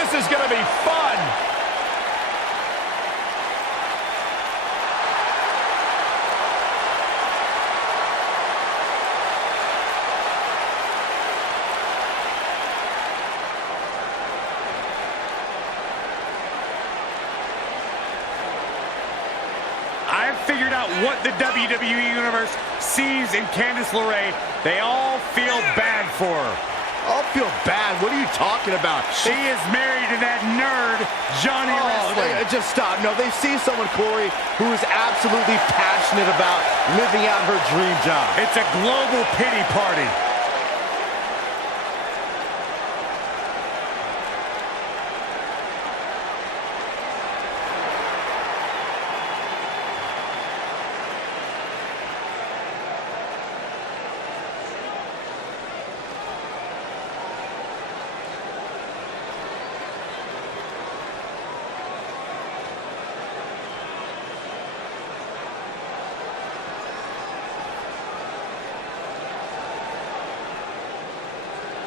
This is going to be fun. I've figured out what the WWE Universe sees in Candice LeRae. They all feel bad for her. All feel bad? What are you talking about? She is married to that nerd, Johnny Wrestling. Just stop. No, they see someone, Corey, who is absolutely passionate about living out her dream job. It's a global pity party.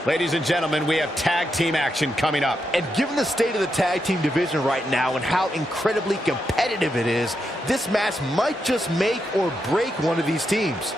Ladies and gentlemen, we have tag team action coming up. And given the state of the tag team division right now and how incredibly competitive it is, this match might just make or break one of these teams.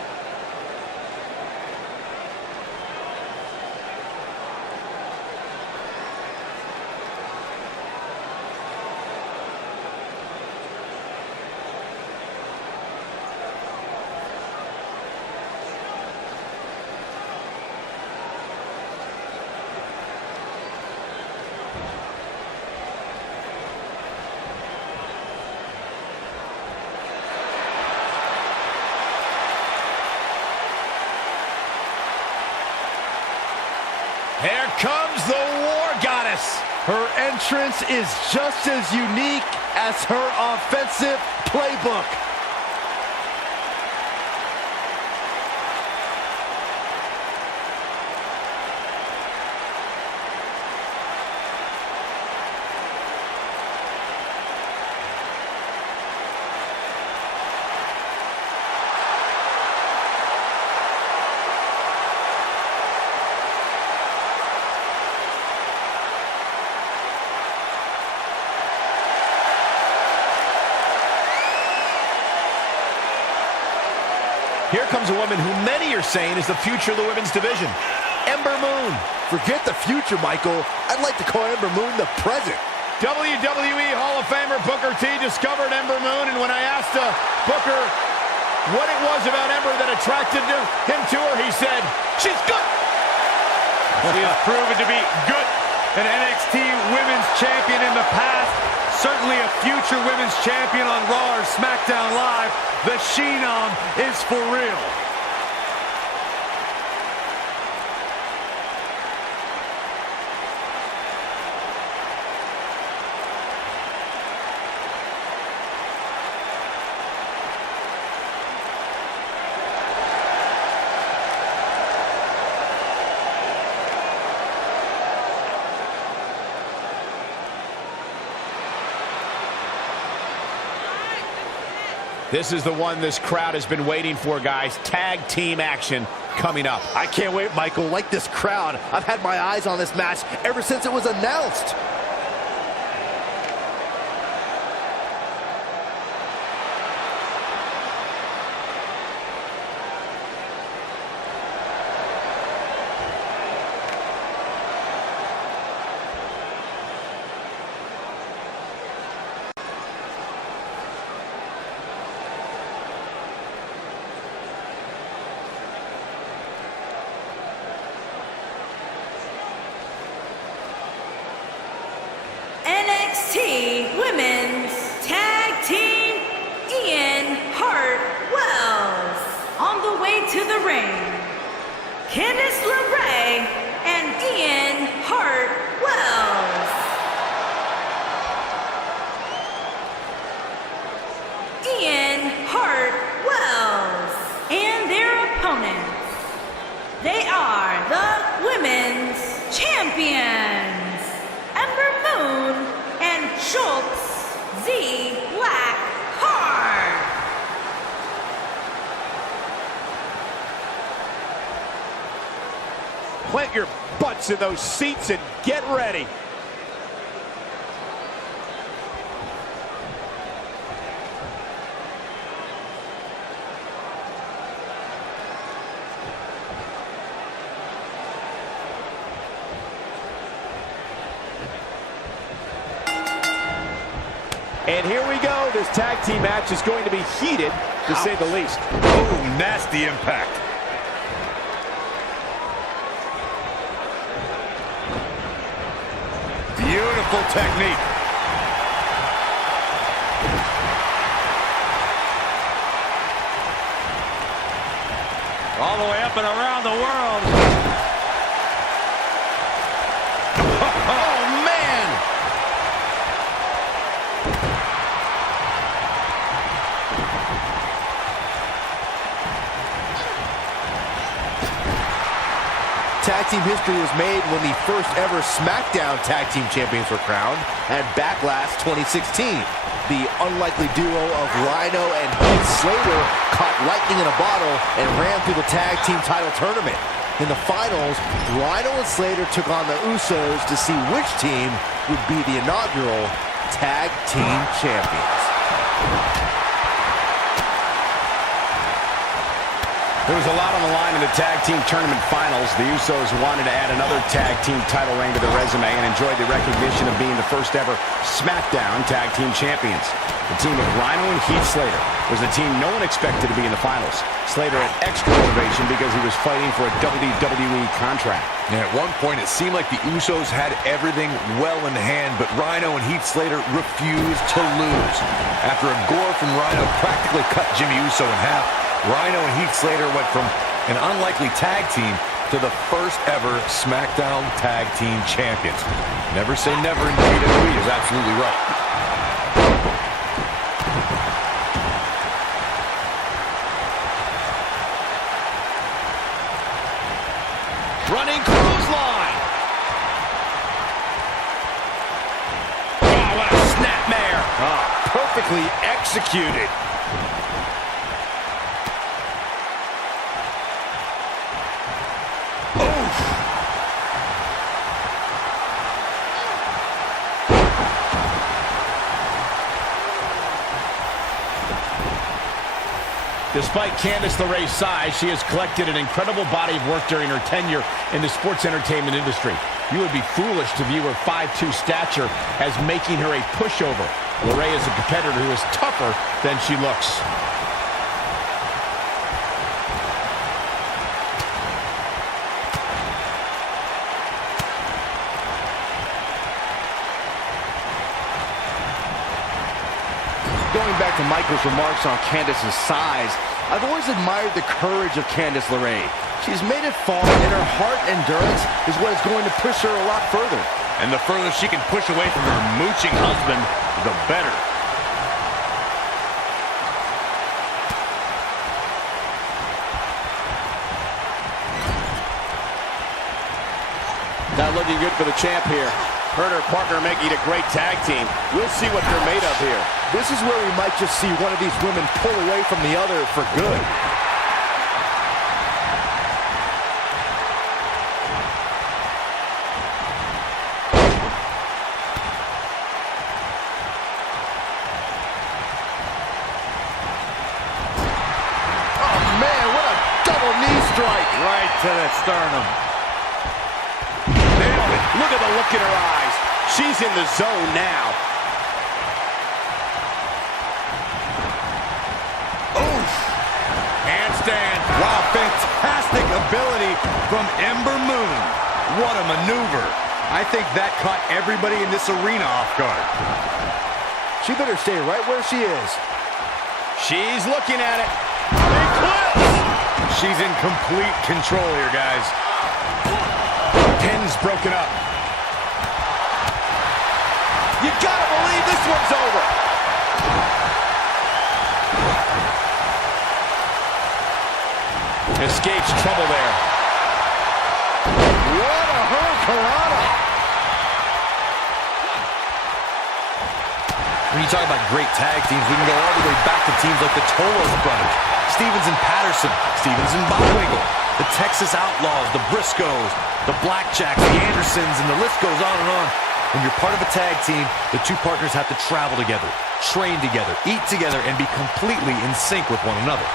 Here comes the War Goddess. Her entrance is just as unique as her offensive playbook. Here comes a woman who many are saying is the future of the women's division, Ember Moon. Forget the future, Michael. I'd like to call Ember Moon the present. WWE Hall of Famer Booker T discovered Ember Moon, and when I asked Booker what it was about Ember that attracted him to her, he said, "She's good." She has proven to be good. An NXT Women's Champion in the past. Certainly a future Women's Champion on Raw or SmackDown Live. The Phenom is for real. This is the one this crowd has been waiting for, guys. Tag team action coming up. I can't wait, Michael. Like this crowd, I've had my eyes on this match ever since it was announced. NXT Women's Tag Team, Ian Hart-Wells. On the way to the ring, Candice LeRae and Ian Hart-Wells. Ian Hart-Wells and their opponents. They are the Women's Champions, Ember Moon and Schultz Z. Blackheart. Plant your butts in those seats and get ready. And here we go. This tag team match is going to be heated, to say the least. Oh, nasty impact. Beautiful technique. All the way up and around the world. Oh, man! Tag team history was made when the first ever SmackDown Tag Team Champions were crowned at Backlash 2016. The unlikely duo of Rhino and Heath Slater caught lightning in a bottle and ran through the tag team title tournament. In the finals, Rhino and Slater took on the Usos to see which team would be the inaugural Tag Team Champions. There was a lot on the line in the tag team tournament finals. The Usos wanted to add another tag team title reign to their resume and enjoyed the recognition of being the first ever SmackDown Tag Team Champions. The team of Rhino and Heath Slater was the team no one expected to be in the finals. Slater had extra motivation because he was fighting for a WWE contract. And at one point, it seemed like the Usos had everything well in hand, but Rhino and Heath Slater refused to lose. After a gore from Rhino practically cut Jimmy Uso in half, Rhino and Heath Slater went from an unlikely tag team to the first ever SmackDown Tag Team Champions. Never say never in WWE is absolutely right. Running clothesline. Oh, what a snapmare. Oh, perfectly executed. Despite Candice LeRae's size, she has collected an incredible body of work during her tenure in the sports entertainment industry. You would be foolish to view her 5'2" stature as making her a pushover. LeRae is a competitor who is tougher than she looks. Going back to Michael's remarks on Candice's size, I've always admired the courage of Candice LeRae. She's made it far, and her heart and endurance is what is going to push her a lot further. And the further she can push away from her mooching husband, the better. Not looking good for the champ here. Her and her partner making a great tag team. We'll see what they're made of here. This is where we might just see one of these women pull away from the other for good. Oh man, what a double knee strike. Right to the sternum. Nailed it. Look at the look in her eyes. She's in the zone now. Oof. Handstand. Wow, fantastic ability from Ember Moon. What a maneuver. I think that caught everybody in this arena off guard. She better stay right where she is. She's looking at it. Eclipse. She's in complete control here, guys. Pin's broken up. You gotta believe this one's over. Escapes trouble there. What a hurricanrana. When you talk about great tag teams, we can go all the way back to teams like the Tolos brothers, Stevens and Patterson, Stevens and Bockwinkel, the Texas Outlaws, the Briscoes, the Blackjacks, the Andersons, and the list goes on and on. When you're part of a tag team, the two partners have to travel together, train together, eat together, and be completely in sync with one another.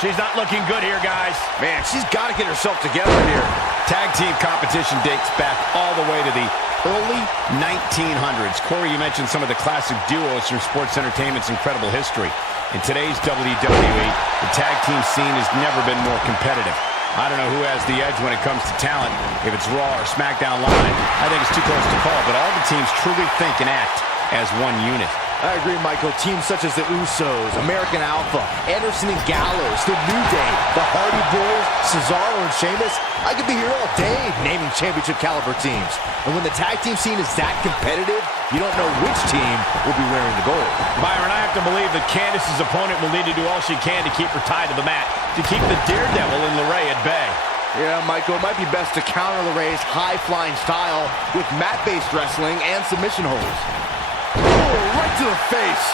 She's not looking good here, guys. Man, she's got to get herself together here. Tag team competition dates back all the way to the early 1900s. Corey, you mentioned some of the classic duos from sports entertainment's incredible history. In today's WWE, the tag team scene has never been more competitive. I don't know who has the edge when it comes to talent. If it's Raw or SmackDown Live, I think it's too close to call, but all the teams truly think and act as one unit. I agree, Michael. Teams such as the Usos, American Alpha, Anderson and Gallows, the New Day, the Hardy Boys, Cesaro and Sheamus. I could be here all day naming championship caliber teams. And when the tag team scene is that competitive, you don't know which team will be wearing the gold. Byron, I have to believe that Candice's opponent will need to do all she can to keep her tied to the mat, to keep the Daredevil in LeRae at bay. Yeah, Michael, it might be best to counter LeRae's high-flying style with mat-based wrestling and submission holds. Oh, right to the face.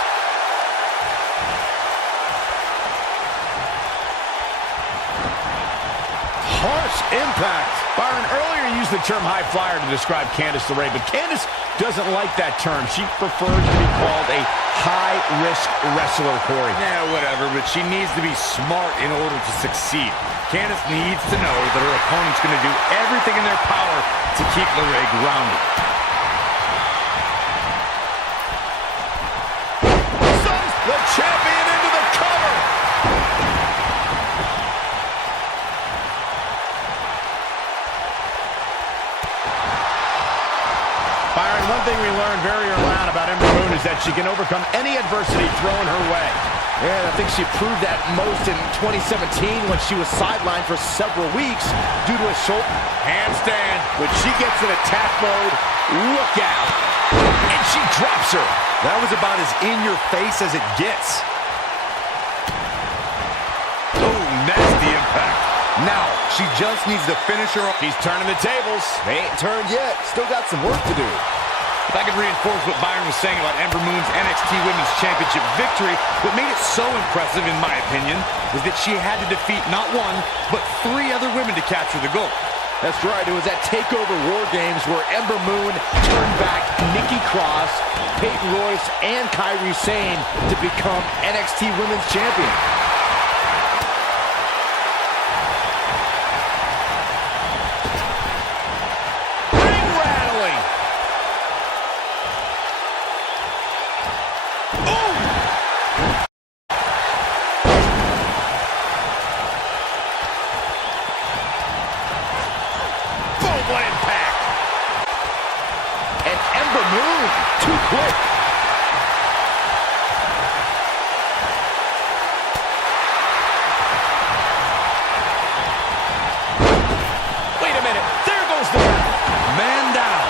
Harsh impact. Byron, earlier you used the term high flyer to describe Candice LeRae, but Candice doesn't like that term. She prefers to be called a high-risk wrestler, Corey. Yeah, whatever, but she needs to be smart in order to succeed. Candice needs to know that her opponent's going to do everything in their power to keep LeRae grounded. The champion into the cover. Byron, one thing we learned very early on about Ember Moon is that she can overcome any adversity thrown her way. Yeah, I think she proved that most in 2017 when she was sidelined for several weeks due to a shoulder Handstand. When she gets in attack mode, look out. And she drops her. That was about as in-your-face as it gets. Oh, nasty impact. Now, she just needs to finish her off. She's turning the tables. They ain't turned yet. Still got some work to do. If I could reinforce what Byron was saying about Ember Moon's NXT Women's Championship victory, what made it so impressive, in my opinion, is that she had to defeat not one, but 3 other women to capture the gold. That's right. It was at TakeOver War Games where Ember Moon turned back Nikki Cross, Peyton Royce, and Kairi Sane to become NXT Women's Champion. Ring rattling. What impact! And Ember Moon, too quick. Wait a minute, there goes the Man down.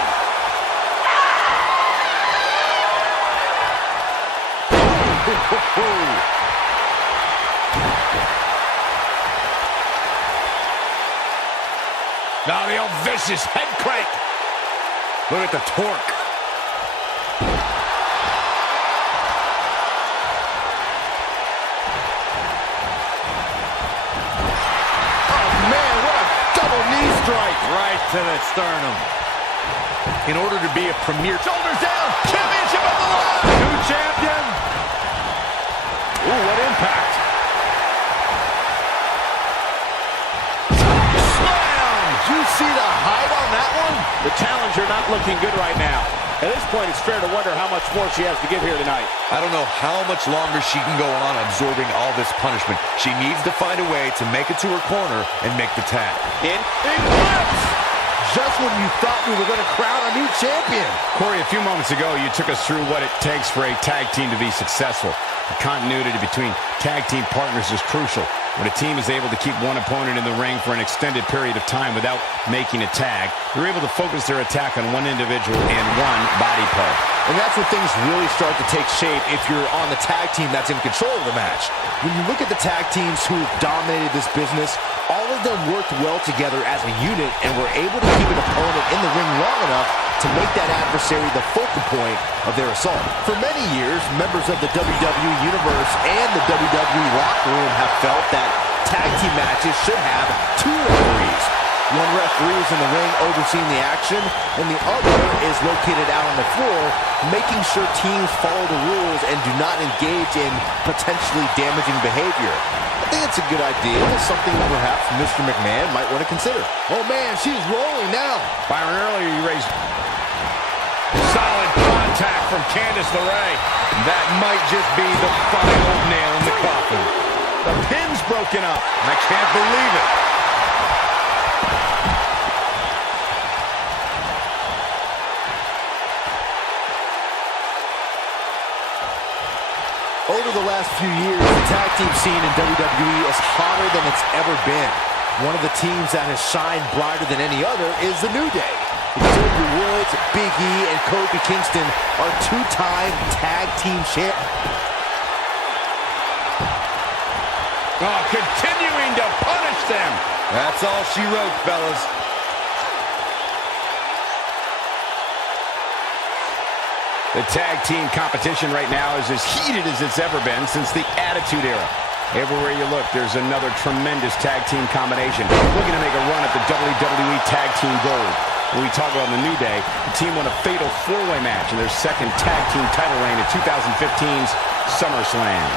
Now the old vicious head crank. Look at the torque. Oh, man, what a double knee strike. Right to the sternum. In order to be a premier Shoulders down, championship on the line. new champion. Ooh, what impact. Did you see the height on that one? The challenger not looking good right now. At this point, it's fair to wonder how much more she has to give here tonight. I don't know how much longer she can go on absorbing all this punishment. She needs to find a way to make it to her corner and make the tag. Eclipse! Just when you thought we were going to crown a new champion. Corey, a few moments ago, you took us through what it takes for a tag team to be successful. The continuity between tag team partners is crucial. When a team is able to keep one opponent in the ring for an extended period of time without making a tag, they're able to focus their attack on one individual and one body part. And that's when things really start to take shape if you're on the tag team that's in control of the match. When you look at the tag teams who've dominated this business, all of them worked well together as a unit and were able to keep an opponent in the ring long enough to make that adversary the focal point of their assault. For many years, members of the WWE Universe and the WWE locker room have felt that tag team matches should have 2 referees. One referee is in the ring overseeing the action, and the other is located out on the floor, making sure teams follow the rules and do not engage in potentially damaging behavior. I think it's a good idea. It's something that perhaps Mr. McMahon might want to consider. Oh man, she's rolling now. Byron, earlier you raised solid contact from Candice LeRae. That might just be the final nail in the coffin. The pin's broken up. I can't believe it. Over the last few years, the tag team scene in WWE is hotter than it's ever been. One of the teams that has shined brighter than any other is the New Day. Xavier Woods, Big E, and Kofi Kingston are two-time tag team champions. Oh, continuing to punish them. That's all she wrote, fellas. The tag team competition right now is as heated as it's ever been since the Attitude Era. Everywhere you look, there's another tremendous tag team combination looking to make a run at the WWE Tag Team Gold. When we talk about the New Day, the team won a fatal four-way match in their second tag team title reign at 2015's SummerSlam.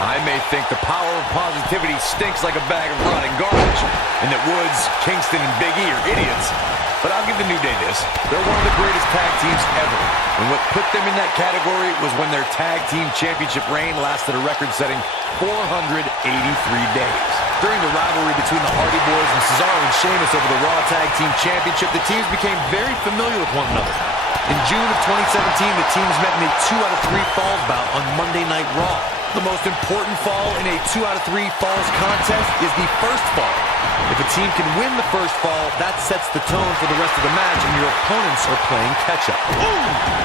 I may think the power of positivity stinks like a bag of rotting garbage, and that Woods, Kingston, and Big E are idiots. But I'll give the New Day this. They're one of the greatest tag teams ever. And what put them in that category was when their tag team championship reign lasted a record-setting 483 days. During the rivalry between the Hardy Boys and Cesaro and Sheamus over the Raw Tag Team Championship, the teams became very familiar with one another. In June of 2017, the teams met in a 2 out of 3 falls bout on Monday Night Raw. The most important fall in a 2 out of 3 falls contest is the first fall. If a team can win the first fall, that sets the tone for the rest of the match, and your opponents are playing catch-up.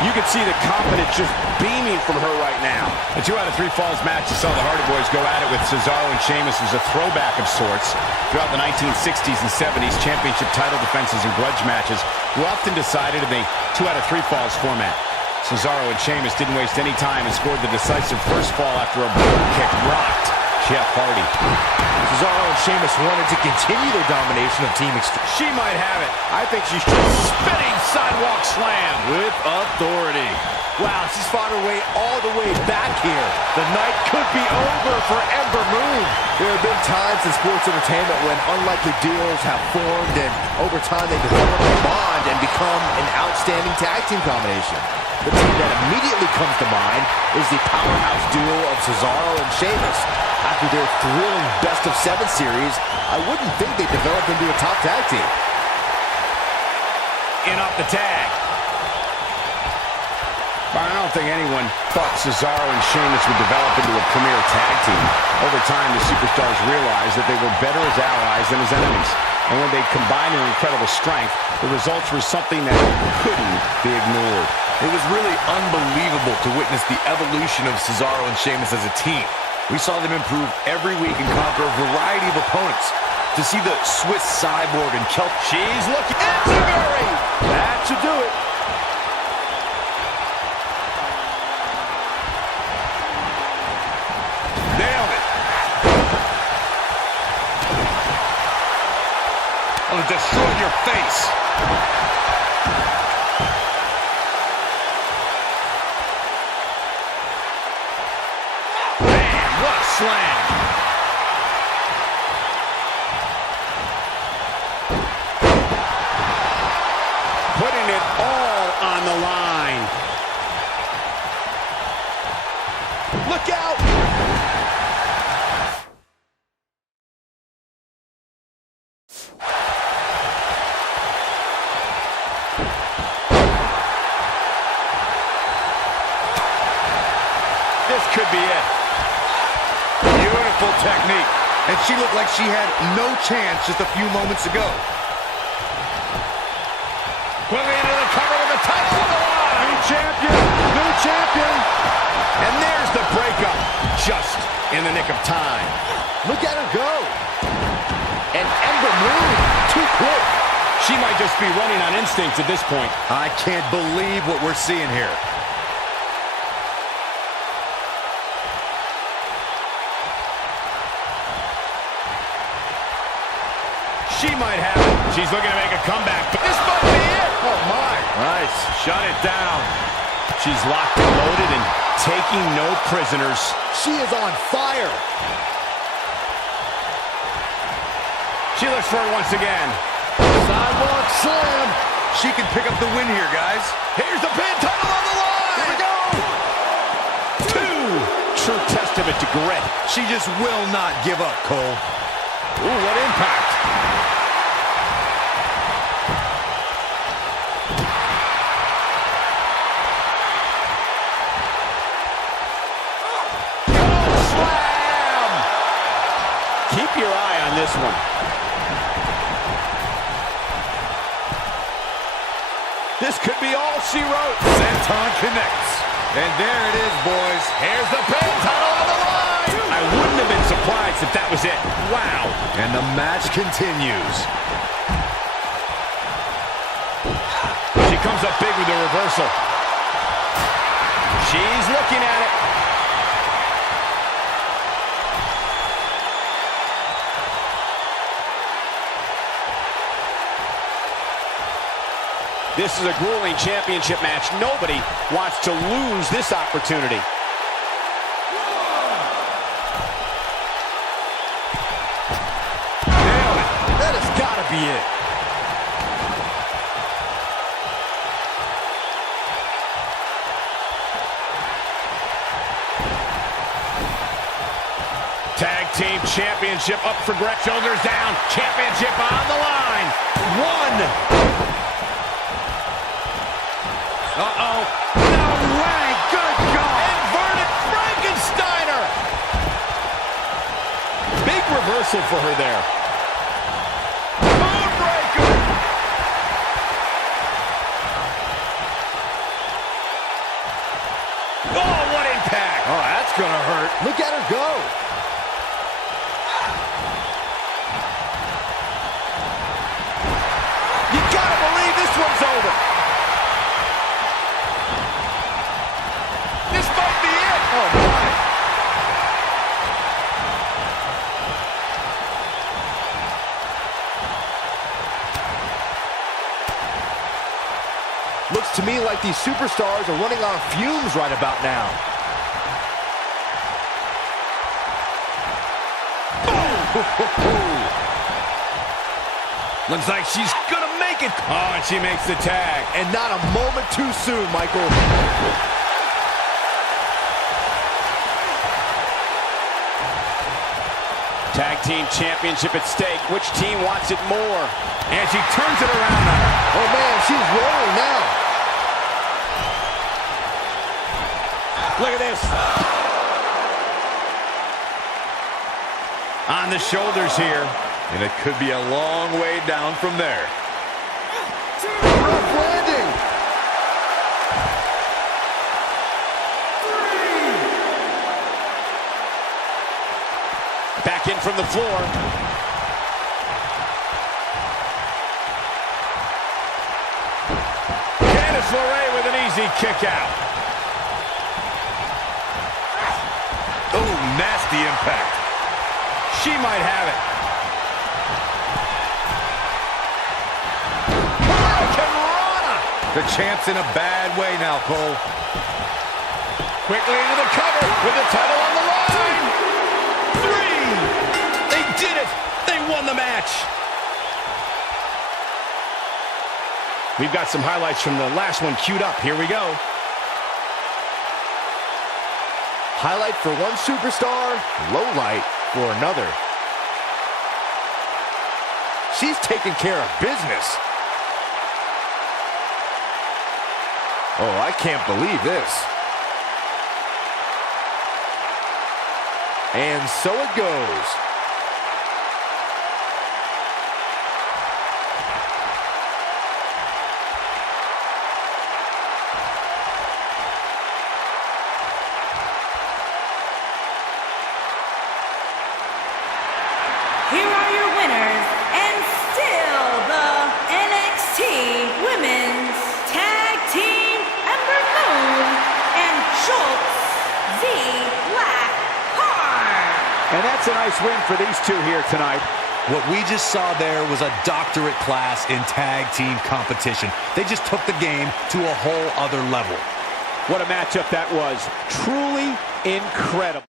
You can see the confidence just beaming from her right now. The 2 out of 3 falls match that saw the Hardy Boys go at it with Cesaro and Sheamus was a throwback of sorts. Throughout the 1960s and 70s, championship title defenses and grudge matches were often decided in the 2 out of 3 falls format. Cesaro and Sheamus didn't waste any time and scored the decisive first fall after a bullet kick rocked Jeff Hardy. Cesaro and Sheamus wanted to continue their domination of Team Extreme. She might have it. I think she's spinning sidewalk slam with authority. Wow, she's fought her way all the way back here. The night could be over for Ember Moon. There have been times in sports entertainment when unlikely duos have formed, and over time they develop a bond and become an outstanding tag team combination. The team that immediately comes to mind is the powerhouse duo of Cesaro and Sheamus. After their thrilling best-of-7 series, I wouldn't think they developed into a top tag team. In off the tag. I don't think anyone thought Cesaro and Sheamus would develop into a premier tag team. Over time, the superstars realized that they were better as allies than as enemies. And when they combined their incredible strength, the results were something that couldn't be ignored. It was really unbelievable to witness the evolution of Cesaro and Sheamus as a team. We saw them improve every week and conquer a variety of opponents. To see the Swiss Cyborg and Kelp... She's looking... Enziguri! That should do it. Nailed it. I'll destroy your face. Slam. Putting it all on the line. Look out! This could be it. Beautiful technique. And she looked like she had no chance just a few moments ago. Quickly into the cover with the title on the line. New champion. New champion. And there's the breakup. Just in the nick of time. Look at her go. And Ember Moon, too quick. She might just be running on instinct at this point. I can't believe what we're seeing here. She might have it. She's looking to make a comeback, but this might be it. Oh, my. Nice. Shut it down. She's locked and loaded and taking no prisoners. She is on fire. She looks for it once again. Sidewalk slam. She can pick up the win here, guys. Here's the pin, title on the line. Here we go. 2. True testament to grit. She just will not give up, Cole. Ooh, what impact. Slam! Keep your eye on this one. This could be all she wrote. Senton connects. And there it is, boys. Here's the pin, title on the line. I wouldn't have been surprised if that was it. Wow. And the match continues. She comes up big with the reversal. She's looking at it. This is a grueling championship match. Nobody wants to lose this opportunity. Nailed it. That has got to be it. Tag team championship up for grabs. Shoulders down. Championship on the line. 1. Uh-oh. No way. Good God. Inverted Frankensteiner. Big reversal for her there. Moonbreaker. Oh, what impact. Oh, that's going to hurt. Look at her go. You gotta believe this one's over. This might be it. Oh, my. Looks to me like these superstars are running on fumes right about now. Looks like she's going to make it. Oh, and she makes the tag. And not a moment too soon, Michael. Tag team championship at stake. Which team wants it more? And she turns it around on her. Oh, man, she's rolling now. Look at this. On the shoulders here. And it could be a long way down from there. Rough landing. Back in from the floor. Candice LeRae with an easy kick out. Oh, nasty impact. She might have it. The champ's in a bad way now, Cole. Quickly into the cover with the title on the line. 3. They did it. They won the match. We've got some highlights from the last one queued up. Here we go. Highlight for one superstar, low light for another. She's taking care of business. Oh, I can't believe this. And so it goes. Here are your winners, and still the NXT Women's Tag Team Ember Moon and Schultz the Black Heart. And that's a nice win for these two here tonight. What we just saw there was a doctorate class in tag team competition. They just took the game to a whole other level. What a matchup that was. Truly incredible.